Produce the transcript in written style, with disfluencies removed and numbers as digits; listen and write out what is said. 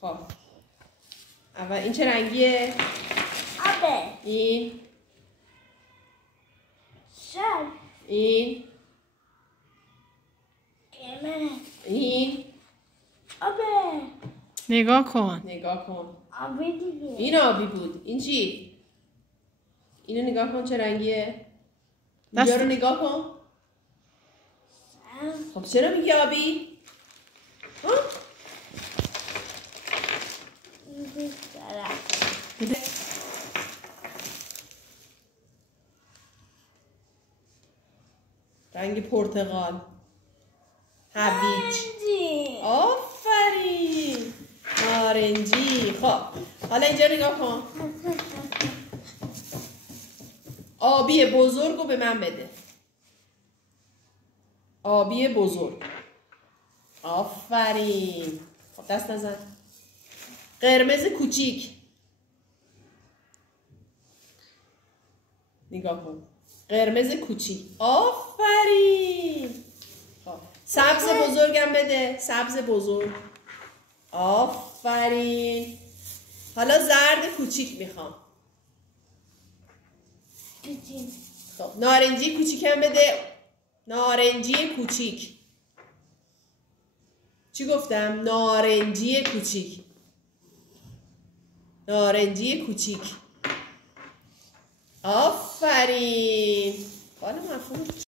خب اول این چه رنگیه؟ آبه. این شل. این قرمز. این آبه. نگاه کن. نگاه کن. آبی دیگه. این آبی بود. این چی؟ اینو نگاه کن چه رنگیه؟ اینجا رو نگاه کن. خب چرا میگی آبی؟ ها؟ رنگ پرتقال. هویج. آفرین. نارنجی. خب حالا اینجا نگاه کن. آبی بزرگ رو به من بده. آبی بزرگ. آفرین. خب دست نزن. قرمز کوچیک. نگاه کن. قرمز کوچیک. آفرین. خب سبز بزرگم بده. سبز بزرگ. آفرین. حالا زرد کوچیک میخوام. خب نارنجی کوچیکم بده. نارنجی کوچیک. چی گفتم؟ نارنجی کوچیک. نارنجی کوچیک. آفرین. حالا مفهوم